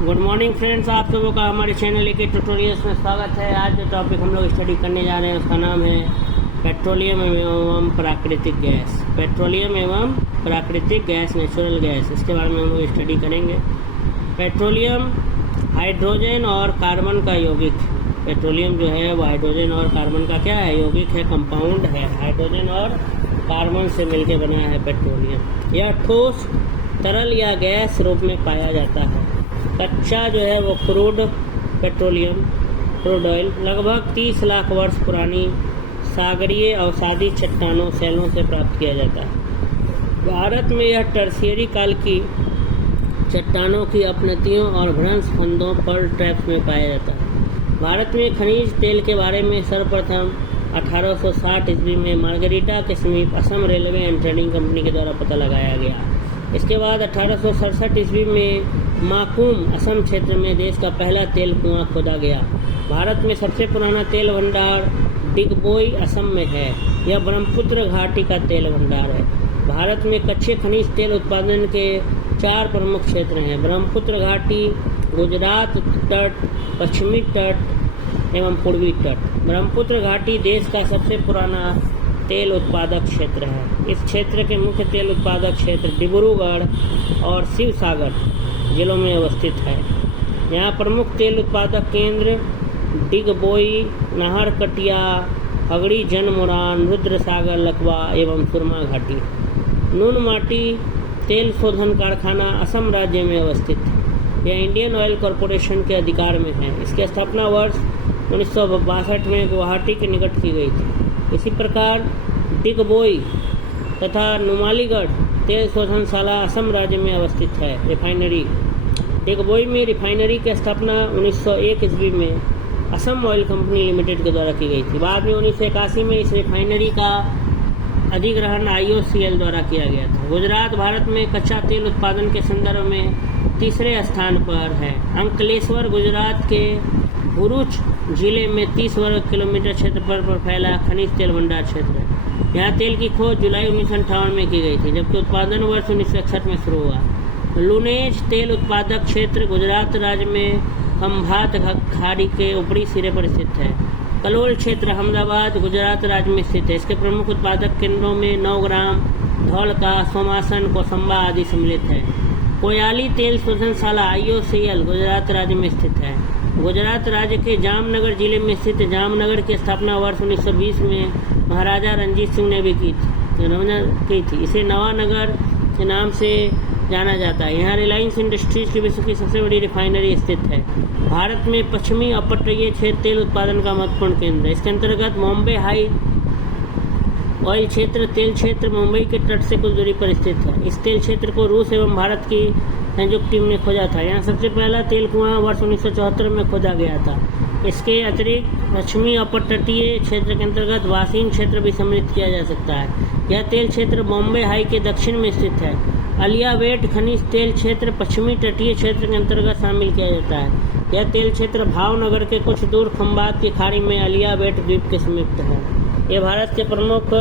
Good morning friends, आप सबों का हमारे चैनल के ट्यूटोरियल्स में स्वागत है। आज जो टॉपिक हम लोग स्टडी करने जा रहे हैं उसका नाम है पेट्रोलियम एवं प्राकृतिक गैस। पेट्रोलियम एवं प्राकृतिक गैस, नेचुरल गैस, इसके बारे में हम लोग स्टडी करेंगे। पेट्रोलियम हाइड्रोजन और कार्बन का यौगिक। पेट्रोलियम जो है वो हाइड्रोजन और कार्बन का क्या है, यौगिक है, कंपाउंड है। हाइड्रोजन और कार्बन से मिलकर बना है पेट्रोलियम। यह ठोस, तरल या गैस रूप में पाया जाता है। कच्चा जो है वो क्रूड पेट्रोलियम, क्रूड ऑयल, लगभग 30 लाख वर्ष पुरानी सागरीय अवसादी चट्टानों सेलों से प्राप्त किया जाता है। भारत में यह टर्शियरी काल की चट्टानों की अपनतियों और भ्रंश फंदों पर ट्रैप्स में पाया जाता है। भारत में खनिज तेल के बारे में सर्वप्रथम 1860 ईस्वी में मार्गरीटा के समीप Assam railway and trading company के द्वारा पता लगाया गया। इसके बाद 1867 ईस्वी में माकूम असम क्षेत्र में देश का पहला तेल कुआं खोदा गया। भारत में सबसे पुराना तेल भंडार डिगबोई असम में है। यह ब्रह्मपुत्र घाटी का तेल भंडार है। भारत में कच्चे खनिज तेल उत्पादन के 4 प्रमुख क्षेत्र हैं: ब्रह्मपुत्र घाटी, गुजरात तट, पश्चिमी तट एवं पूर्वी तट। ब्रह्मपुत्र घाटी देश का सबसे पुराना तेल उत्पादक क्षेत्र है। इस क्षेत्र के मुख्य तेल उत्पादक क्षेत्र डिब्रूगढ़ और शिवसागर जिलों में अवस्थित है। यहाँ प्रमुख तेल उत्पादक केंद्र डिगबोई, नाहरकटिया, हगड़ी, जनमुरान, रुद्रसागर, लकवा एवं सुरमा घाटी। नूनमाटी तेल शोधन कारखाना असम राज्य में अवस्थित है। यह इंडियन ऑयल कॉरपोरेशन के अधिकार में है। इसकी स्थापना वर्ष 1962 में गुवाहाटी के निकट की गई थी। इसी प्रकार डिगबोई तथा नुमालीगढ़ तेल शोधनशाला असम राज्य में अवस्थित है। रिफाइनरी डिगबोई में रिफाइनरी की स्थापना 1901 ईस्वी में असम ऑयल कंपनी लिमिटेड के द्वारा की गई थी। बाद में 1981 में इस रिफाइनरी का अधिग्रहण IOCL द्वारा किया गया था। गुजरात भारत में कच्चा तेल उत्पादन के संदर्भ में तीसरे स्थान पर है। अंकलेश्वर गुजरात के भरूच जिले में 30 वर्ग किलोमीटर क्षेत्रफल पर फैला खनिज तेल भंडार क्षेत्र है। यहाँ तेल की खोज जुलाई 1958 में की गई थी, जबकि उत्पादन वर्ष 1961 में शुरू हुआ। लुनेज तेल उत्पादक क्षेत्र गुजरात राज्य में खंभात खाड़ी के ऊपरी सिरे पर स्थित है। कलोल क्षेत्र अहमदाबाद गुजरात राज्य में स्थित है। इसके प्रमुख उत्पादक केंद्रों में नवग्राम, धौलका, सोमासन, कोसंबा आदि सम्मिलित है। कोयाली तेल शोधनशाला IOCL गुजरात राज्य में स्थित है। गुजरात राज्य के जामनगर जिले में स्थित जामनगर की स्थापना वर्ष 1920 में महाराजा रंजीत सिंह ने भी की थी। इसे नवानगर के नाम से जाना जाता है। यहाँ रिलायंस इंडस्ट्रीज की विश्व की सबसे बड़ी रिफाइनरी स्थित है। भारत में पश्चिमी अपतटीय क्षेत्र तेल उत्पादन का महत्वपूर्ण केंद्र है। इसके अंतर्गत बॉम्बे हाई ऑयल क्षेत्र तेल क्षेत्र मुंबई के तट से कुछ दूरी पर स्थित है। इस तेल क्षेत्र को रूस एवं भारत की संयुक्त टीम ने खोजा था। यहाँ सबसे पहला तेल कुआं वर्ष 1974 में खोदा गया था। इसके अतिरिक्त पश्चिमी अपतटीय क्षेत्र के अंतर्गत वासीन क्षेत्र भी सम्मिलित किया जा सकता है। यह तेल क्षेत्र बॉम्बे हाई के दक्षिण में स्थित है। अलियावेट खनिज तेल क्षेत्र पश्चिमी तटीय क्षेत्र के अंतर्गत शामिल किया जाता है। यह तेल क्षेत्र भावनगर के कुछ दूर खंबात की खाड़ी में अलियावेट द्वीप के समीप है। ये भारत के प्रमुख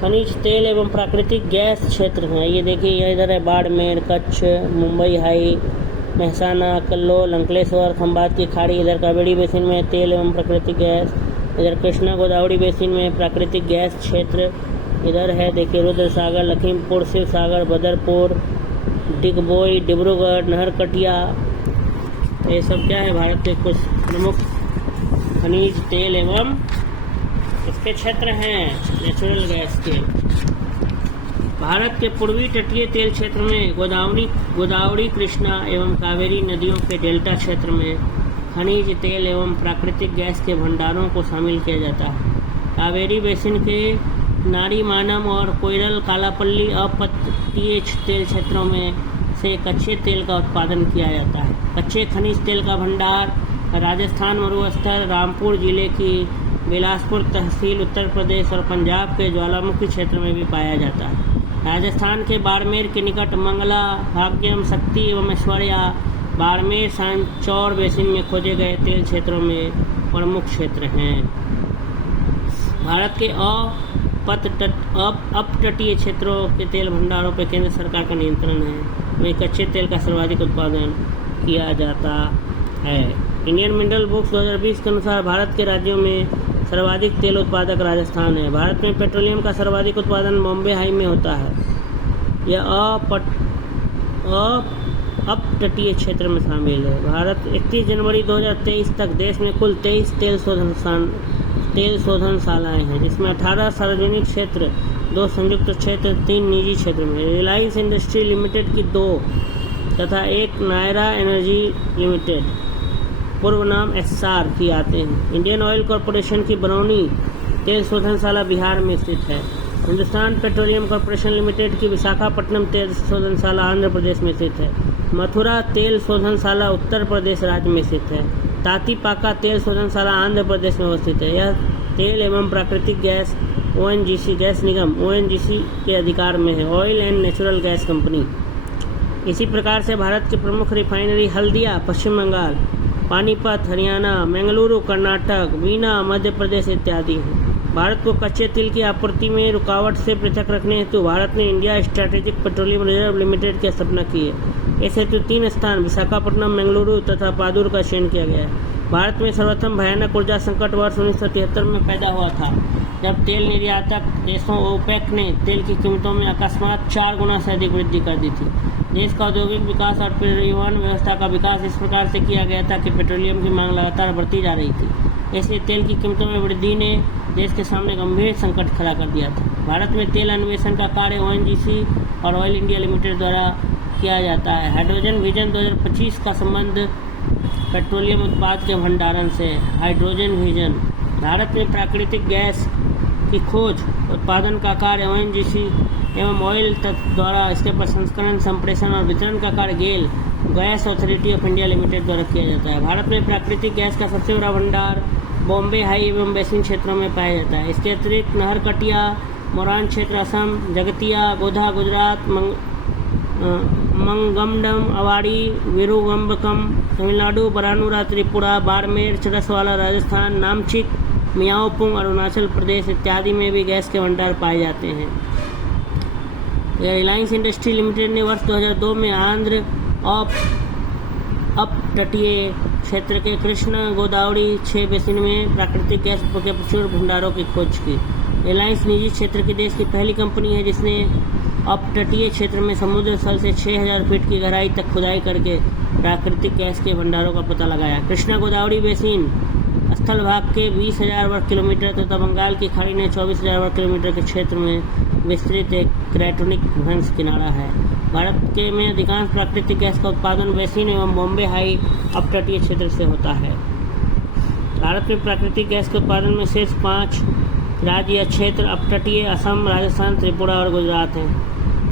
खनिज तेल एवं प्राकृतिक गैस क्षेत्र हैं। ये देखिए, यह इधर है बाड़मेर, कच्छ, मुंबई हाई, मेहसाना, कल्लोल, अंकलेश्वर, खंबात की खाड़ी। इधर कावेरी बेसिन में तेल एवं प्राकृतिक गैस। इधर कृष्णा गोदावरी बेसिन में प्राकृतिक गैस क्षेत्र। इधर है देखिए रुद्रसागर, लखीमपुर, शिवसागर, बदरपुर, डिगबोई, डिब्रूगढ़, नहरकटिया। ये सब क्या है, भारत के कुछ प्रमुख खनिज तेल एवं इसके क्षेत्र हैं नेचुरल गैस के। भारत के पूर्वी तटीय तेल क्षेत्र में गोदावरी, कृष्णा एवं कावेरी नदियों के डेल्टा क्षेत्र में खनिज तेल एवं प्राकृतिक गैस के भंडारों को शामिल किया जाता है। कावेरी बेसिन के नारीमानम और कोयरल, कालापल्ली अपतटीय तेल क्षेत्रों में से कच्चे तेल का उत्पादन किया जाता है। कच्चे खनिज तेल का भंडार राजस्थान मरुस्थल, रामपुर जिले की बिलासपुर तहसील, उत्तर प्रदेश और पंजाब के ज्वालामुखी क्षेत्र में भी पाया जाता है। राजस्थान के बाड़मेर के निकट मंगला, भाग्यम, शक्ति एवं ऐश्वर्या बाड़मेर, सांचौर बेसिन में खोजे गए तेल क्षेत्रों में प्रमुख क्षेत्र हैं। भारत के अपतटीय क्षेत्रों के तेल भंडारों पर केंद्र सरकार का नियंत्रण है। वहीं कच्चे तेल का सर्वाधिक उत्पादन किया जाता है। इंडियन मिनरल बुक्स 2020 के अनुसार भारत के राज्यों में सर्वाधिक तेल उत्पादक राजस्थान है। भारत में पेट्रोलियम का सर्वाधिक उत्पादन बॉम्बे हाई में होता है। यह अपतटीय क्षेत्र में शामिल है। भारत 31 जनवरी 2023 तक देश में कुल 23 तेल शोधनशालाएँ हैं, जिसमें 18 सार्वजनिक क्षेत्र, 2 संयुक्त क्षेत्र, 3 निजी क्षेत्र में। रिलायंस इंडस्ट्री लिमिटेड की 2 तथा 1 नायरा एनर्जी लिमिटेड, पूर्व नाम एस्सार की आते हैं। इंडियन ऑयल कॉरपोरेशन की बरौनी तेल शोधनशाला बिहार में स्थित है। हिंदुस्तान पेट्रोलियम कॉरपोरेशन लिमिटेड की विशाखापट्टनम तेल शोधनशाला आंध्र प्रदेश में स्थित है। मथुरा तेल शोधनशाला उत्तर प्रदेश राज्य में स्थित है। तातीपाका तेल शोधनशाला आंध्र प्रदेश में अवस्थित है। यह तेल एवं प्राकृतिक गैस ONGC गैस निगम ONGC के अधिकार में है, oil and natural gas company. इसी प्रकार से भारत की प्रमुख रिफाइनरी हल्दिया पश्चिम बंगाल, पानीपत हरियाणा, बेंगलुरु कर्नाटक, बीना मध्य प्रदेश इत्यादि हैं। भारत को कच्चे तेल की आपूर्ति में रुकावट से पृथक रखने हेतु भारत ने India strategic petroleum reserve limited की स्थापना की है। इस हेतु 3 स्थान विशाखापट्टनम, बेंगलुरु तथा पादुर का चयन किया गया है। भारत में सर्वप्रथम भयानक ऊर्जा संकट वर्ष 1973 में पैदा हुआ था, जब तेल निर्यातक देशों ओपेक ने तेल की कीमतों में अकस्मात 4 गुना से अधिक वृद्धि कर दी थी। देश का औद्योगिक विकास और परिवहन व्यवस्था का विकास इस प्रकार से किया गया था कि पेट्रोलियम की मांग लगातार बढ़ती जा रही थी। इसलिए तेल की कीमतों में वृद्धि ने देश के सामने गंभीर संकट खड़ा कर दिया था। भारत में तेल अन्वेषण का कार्य ONGC और ऑयल इंडिया लिमिटेड द्वारा किया जाता है। हाइड्रोजन विजन 2025 का संबंध पेट्रोलियम उत्पाद के भंडारण से। हाइड्रोजन विजन भारत में प्राकृतिक गैस की खोज उत्पादन का कार्य ONGC एवं ऑयल द्वारा इसके प्रसंस्करण, संप्रेषण और वितरण का कार्य GAIL Gas Authority of India Limited द्वारा किया जाता है। भारत में प्राकृतिक गैस का सबसे बड़ा भंडार बॉम्बे हाई एवं बेसिन क्षेत्रों में पाया जाता है। इसके अतिरिक्त नहरकटिया, मोरान क्षेत्र असम, जगतिया, गोधा गुजरात, मंगमडम, अवाड़ी, विरुगंबकम तमिलनाडु, बरानूरा त्रिपुरा, बाड़मेर, चरसवाला राजस्थान, नामचिक, मियाओपुंग अरुणाचल प्रदेश इत्यादि में भी गैस के भंडार पाए जाते हैं। रिलायंस इंडस्ट्री लिमिटेड ने वर्ष 2002 में आंध्र अपतटीय क्षेत्र के कृष्ण गोदावरी 6 बेसिन में प्राकृतिक गैस के प्रचुर भंडारों की खोज की। रिलायंस निजी क्षेत्र की देश की पहली कंपनी है जिसने अपतटीय क्षेत्र में समुद्र तल से 6000 फीट की गहराई तक खुदाई करके प्राकृतिक गैस के भंडारों का पता लगाया। कृष्णा गोदावरी बेसिन स्थल भाग के 20,000 वर्ग किलोमीटर तथा बंगाल की खाड़ी ने 24,000 वर्ग किलोमीटर के क्षेत्र में विस्तृत एक क्रेटोनिक भ्रंश किनारा है। भारत के में अधिकांश प्राकृतिक गैस का उत्पादन बेसिन एवं बॉम्बे हाई अपतटीय क्षेत्र से होता है। भारत में प्राकृतिक गैस के उत्पादन में शेष 5 राज्य या क्षेत्र अपतटीय असम, राजस्थान, त्रिपुरा और गुजरात हैं।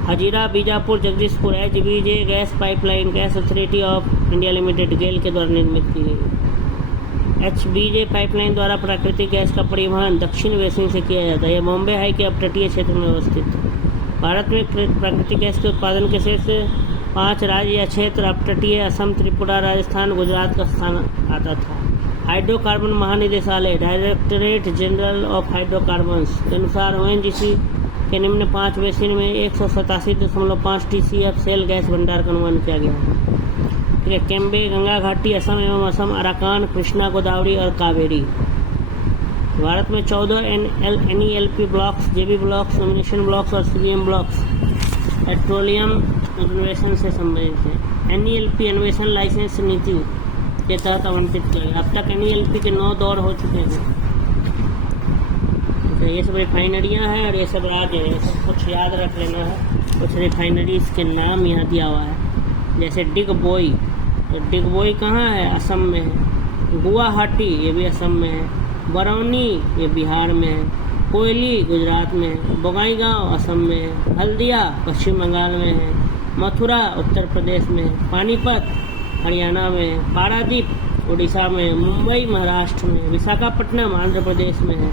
Hazira, Bijapur, Jagdishpur HBJ gas pipeline Gas Authority of India Limited GAIL के द्वारा निर्मित की गई। HBJ पाइपलाइन द्वारा प्राकृतिक गैस का परिवहन दक्षिण बेसिन से किया जाता है। यह बॉम्बे हाई के अपतटीय क्षेत्र में अवस्थित है। भारत में प्राकृतिक गैस के उत्पादन के शेष 5 राज्य या क्षेत्र अपतटीय असम, त्रिपुरा, राजस्थान, गुजरात का स्थान आता था। हाइड्रोकार्बन महानिदेशालय डायरेक्टरेट जनरल ऑफ हाइड्रोकार्बन्स के अनुसार ONGC के निम्न 5 बेसिन में 187.5 TCF सेल गैस भंडार का अनुमान किया गया है। केम्बे, गंगा घाटी, असम एवं असम अराकान, कृष्णा गोदावरी और कावेरी। भारत में 14 NELP blocks, JB blocks, nomination blocks और CBM ब्लॉक्स पेट्रोलियम अन्वेषण से संबंधित हैं। NELP अन्वेषण लाइसेंस नीति के तहत आवंटित किया गया। अब तक NELP के 9 दौर हो चुके हैं। तो ये सब रिफाइनरियाँ हैं और ये सब राज्य है, सब कुछ याद रख लेना है। कुछ रिफाइनरीज के नाम यहाँ दिया हुआ है, जैसे डिगबोई। तो डिगबोई कहाँ है? असम में है। गुवाहाटी ये भी असम में है। बरौनी ये बिहार में है। कोयली गुजरात में है। बोगाईगांव असम में है। हल्दिया पश्चिम बंगाल में है। मथुरा उत्तर प्रदेश में है। पानीपत हरियाणा में है। पारादीप उड़ीसा में है। मुंबई महाराष्ट्र में है। विशाखापट्टनम आंध्र प्रदेश में है।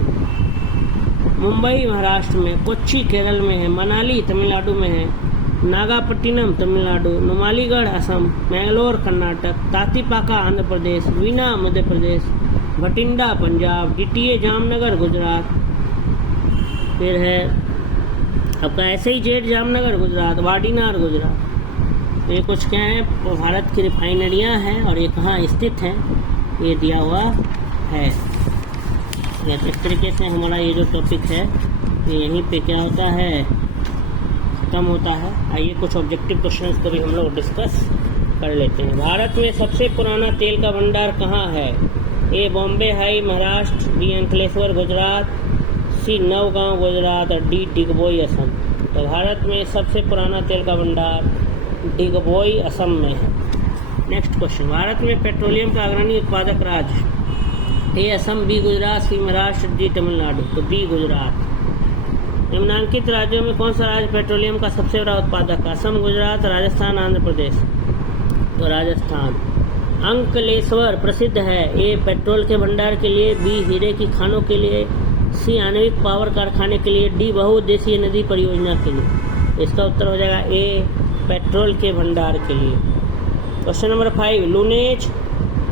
मुंबई महाराष्ट्र में। कोच्चि केरल में है। मनाली तमिलनाडु में है। नागापट्टिनम तमिलनाडु। नुमालीगढ़ असम। मैंगलोर कर्नाटक। तातीपाका आंध्र प्रदेश। वीना मध्य प्रदेश। भटिंडा पंजाब। DTA जामनगर गुजरात। फिर है आपका SEZ जामनगर गुजरात। वाडीनार गुजरात। तो ये कुछ क्या है, भारत की रिफाइनरियाँ हैं और ये कहाँ स्थित हैं ये दिया हुआ है। इस तरीके से हमारा ये जो टॉपिक है ये यहीं पे क्या होता है, खत्म होता है। आइए कुछ ऑब्जेक्टिव क्वेश्चंस को भी हम लोग डिस्कस कर लेते हैं। भारत में सबसे पुराना तेल का भंडार कहाँ है? ए बॉम्बे हाई महाराष्ट्र, बी अंकलेश्वर गुजरात, सी नवगांव गुजरात और डी डिगबोई असम। तो भारत में सबसे पुराना तेल का भंडार डिगबोई असम में है। नेक्स्ट क्वेश्चन, भारत में पेट्रोलियम का अग्रणी उत्पादक राज्य? ए असम, बी गुजरात, सी महाराष्ट्र, डी तमिलनाडु। तो बी गुजरात। निम्नलिखित राज्यों में कौन सा राज्य पेट्रोलियम का सबसे बड़ा उत्पादक? असम, गुजरात, राजस्थान, आंध्र प्रदेश। तो राजस्थान। अंकलेश्वर प्रसिद्ध है। ए पेट्रोल के भंडार के लिए, बी हीरे की खानों के लिए, सी आणविक पावर कारखाने के लिए, डी बहुउद्देशीय नदी परियोजना के लिए। इसका उत्तर हो जाएगा ए पेट्रोल के भंडार के लिए। क्वेश्चन नंबर 5, लूनेज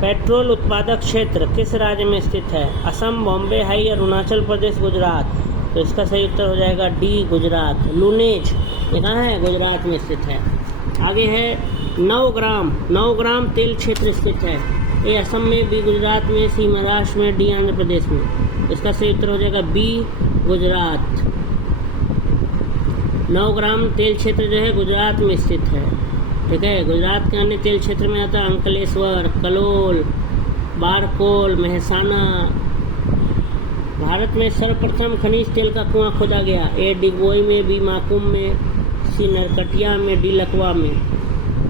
पेट्रोल उत्पादक क्षेत्र किस राज्य में स्थित है? असम, बॉम्बे हाई, अरुणाचल प्रदेश, गुजरात। तो इसका सही उत्तर हो जाएगा डी गुजरात। लूनेज ये कहाँ है? गुजरात में स्थित है। आगे है नवग्राम तेल क्षेत्र स्थित है। ए असम में, बी गुजरात में, सी महाराष्ट्र में, डी आंध्र प्रदेश में। इसका सही उत्तर हो जाएगा बी गुजरात। नवग्राम तेल क्षेत्र जो है गुजरात में स्थित है। ठीक है, गुजरात के अन्य तेल क्षेत्र में आता है अंकलेश्वर, कलोल, बारकोल, मेहसाना। भारत में सर्वप्रथम खनिज तेल का कुआं खोदा गया। ए डिगबोई में, बी माकूम में, सी नरकटिया में, डी लकवा में।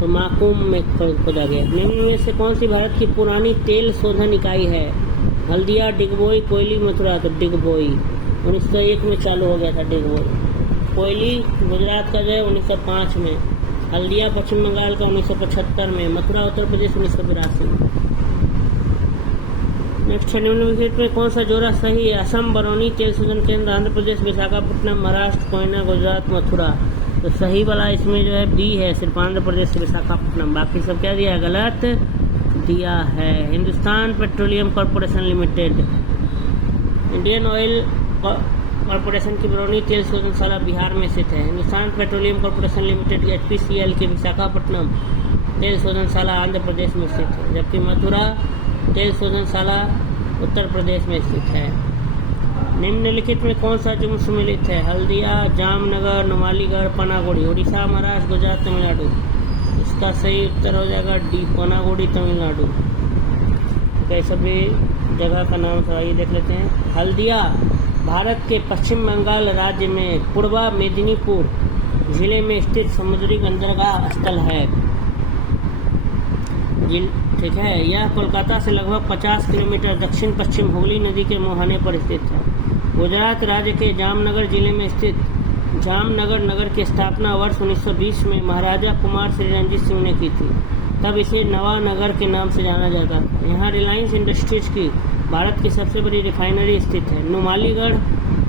तो माकूम में खोदा गया। निम्न में से कौन सी भारत की पुरानी तेल शोधन इकाई है? हल्दिया, डिगबोई, कोयली, मथुरा। तो डिगबोई 1901 में चालू हो गया था डिगबोई। कोयली गुजरात का जो है 1905 में, हल्दिया पश्चिम बंगाल का 1975 में, मथुरा उत्तर प्रदेश 1982 में। नेक्स्ट निम्नलिखित में कौन सा जोड़ा सही है? असम बरौनी तेल शोधन केंद्र, आंध्र प्रदेश विशाखापट्टनम, महाराष्ट्र कोयना, गुजरात मथुरा। तो सही वाला इसमें जो है बी है, सिर्फ आंध्र प्रदेश विशाखापट्टनम, बाकी सब क्या दिया है? गलत दिया है। Hindustan petroleum corporation limited, Indian oil corporation की बरौनी तेल शोधनशाला बिहार में स्थित है। हिंदुस्तान पेट्रोलियम कॉरपोरेशन लिमिटेड की HPCL की विशाखापट्टनम तेल शोधनशाला आंध्र प्रदेश में स्थित है, जबकि मथुरा तेल शोधनशाला उत्तर प्रदेश में स्थित है। निम्नलिखित में कौन सा जुम्न सम्मिलित है? हल्दिया, जामनगर, नुमालीगढ़, पनागुड़ी। उड़ीसा, महाराष्ट्र, गुजरात, तमिलनाडु। इसका सही उत्तर हो जाएगा डी पनागुड़ी, तमिलनाडु। तो सभी जगह का नाम सही देख लेते हैं। हल्दिया भारत के पश्चिम बंगाल राज्य में पूर्वा मेदिनीपुर जिले में स्थित समुद्री बंदरगाह स्थल है। ठीक है, यह कोलकाता से लगभग 50 किलोमीटर दक्षिण पश्चिम हुगली नदी के मुहाने पर स्थित है। गुजरात राज्य के जामनगर जिले में स्थित जामनगर नगर की स्थापना वर्ष 1920 में महाराजा कुमार श्री रंजीत सिंह ने की थी। तब इसे नवानगर के नाम से जाना जाता था। यहाँ रिलायंस इंडस्ट्रीज की भारत की सबसे बड़ी रिफाइनरी स्थित है। नुमालीगढ़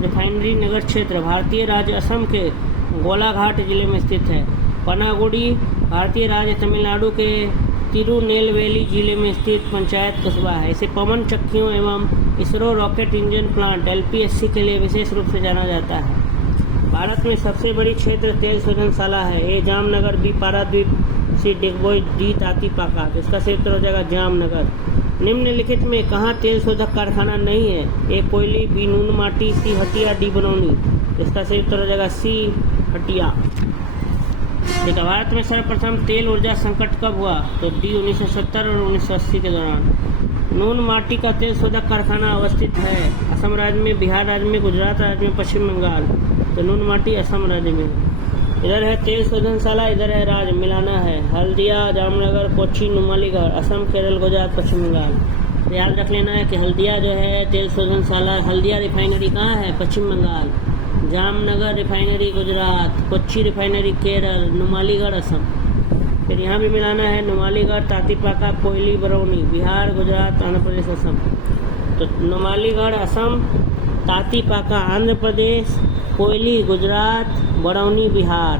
रिफाइनरी नगर क्षेत्र भारतीय राज्य असम के गोलाघाट जिले में स्थित है। पनागुड़ी भारतीय राज्य तमिलनाडु के तिरुनेलवेली जिले में स्थित पंचायत कस्बा है। इसे पवन चक्कियों एवं ISRO rocket engine plant LPSC के लिए विशेष रूप से जाना जाता है। भारत में सबसे बड़ी क्षेत्र तेल शोधनशाला है। ए जामनगर, बी पारादीप, सी डिगबोई, डी तातीपाका। तो इसका सही उत्तर हो जाएगा जामनगर। निम्नलिखित में कहाँ तेल शोधक कारखाना नहीं है? ए कोयली, बी नून माटी, सी हटिया, डी बरौनी। इसका सही उत्तर हो जाएगा सी हटिया। देखा, भारत में सर्वप्रथम तेल ऊर्जा संकट कब हुआ? तो डी 1970 और 1980 के दौरान। नून माटी का तेल शोधक कारखाना अवस्थित है असम राज्य में, बिहार राज्य में, गुजरात राज्य में, पश्चिम बंगाल। तो नून माटी असम राज्य में। इधर है तेल शोधनशाला, इधर है राज्य, मिलाना है। हल्दिया, जामनगर, कोच्चि, नुमालीगढ़, असम, केरल, गुजरात, पश्चिम बंगाल। तो याद रख लेना है कि हल्दिया जो है तेल शोधनशाला, हल्दिया रिफाइनरी कहाँ है? पश्चिम बंगाल। Jamnagar refinery Gujarat, Kochi refinery Kerala, Numaligarh Assam. फिर यहाँ भी मिलाना है नुमालीगढ़, तातीपाका, कोयली, बरौनी, बिहार, गुजरात, आंध्र प्रदेश, असम। तो नुमालीगढ़ असम, तातीपाका आंध्र प्रदेश, कोयली गुजरात, बरौनी बिहार।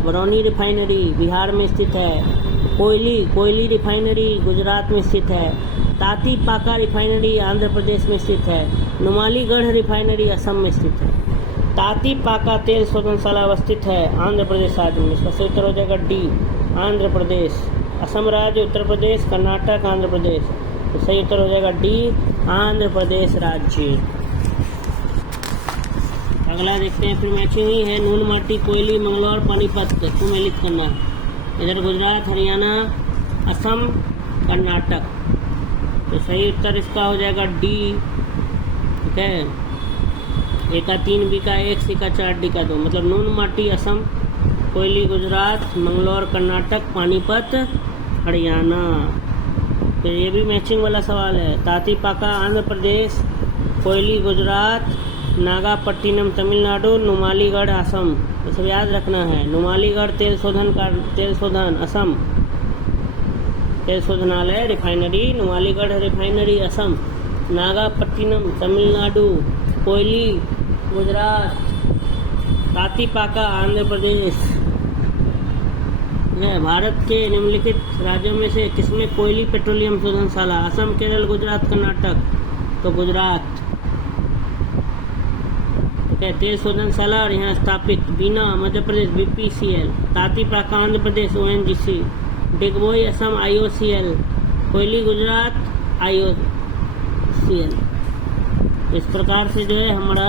बरौनी रिफाइनरी बिहार में स्थित है। कोयली रिफाइनरी गुजरात में स्थित है। तातीपाका रिफाइनरी आंध्र प्रदेश में स्थित है। नुमालीगढ़ रिफाइनरी असम में स्थित है। ताती पाका तेल शोधनशाला अवस्थित है आंध्र प्रदेश राज्य में। इसका सही उत्तर हो जाएगा डी, आंध्र प्रदेश। असम राज्य, उत्तर प्रदेश, कर्नाटक, आंध्र प्रदेश। तो सही उत्तर हो जाएगा डी, आंध्र प्रदेश राज्य। अगला देखते हैं, फिर मैचिंग ही है। नून माटी, कोयली, मंगलौर, पानीपत तुम्हें लिख करना। इधर गुजरात, हरियाणा, असम, कर्नाटक। तो सही उत्तर इसका हो जाएगा डी। ठीक है, ए का 3, बी का 1, सी का 4, डी का 2। मतलब नून माटी असम, कोयली गुजरात, मंगलौर कर्नाटक, पानीपत हरियाणा। तो ये भी मैचिंग वाला सवाल है। ताती पाका आंध्र प्रदेश, कोयली गुजरात, नागापट्टिनम तमिलनाडु, नुमालीगढ़ असम। ये सब याद रखना है। नुमालीगढ़ तेल शोधन असम, तेल शोधनालय रिफाइनरी, नुमालीगढ़ रिफाइनरी असम, नागापट्टिनम तमिलनाडु, कोयली गुजरात, तातीपाका आंध्र प्रदेश। भारत के निम्नलिखित राज्यों में से किसमें कोयली पेट्रोलियम शोधनशाला? असम, केरल, गुजरात, कर्नाटक। तो गुजरात। ठीक है, तेल शोधनशाला और यहाँ स्थापित। बीना Madhya Pradesh BPCL, Tatipaka Andhra Pradesh ONGC, Digboi Assam IOCL, कोयली गुजरात IOCL। इस प्रकार से जो है हमारा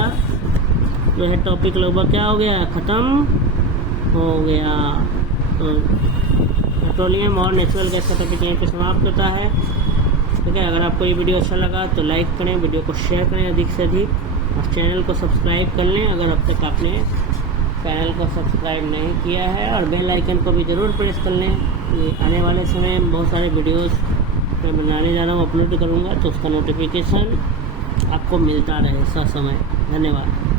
जो है टॉपिक लगभग क्या हो गया, ख़त्म हो गया। तो पेट्रोलियम और नेचुरल गैस का टॉपिक यहीं पे समाप्त होता है। ठीक है, अगर आपको ये वीडियो अच्छा लगा तो लाइक करें, वीडियो को शेयर करें अधिक से अधिक, और चैनल को सब्सक्राइब कर लें अगर अब तक आपने चैनल को सब्सक्राइब नहीं किया है, और बेल आइकन को भी ज़रूर प्रेस कर लें। ये आने वाले समय में बहुत सारे वीडियोस मैं बनाने जा रहा हूँ, अपलोड करूँगा, तो उसका नोटिफिकेशन आपको मिलता रहे ससमय। धन्यवाद।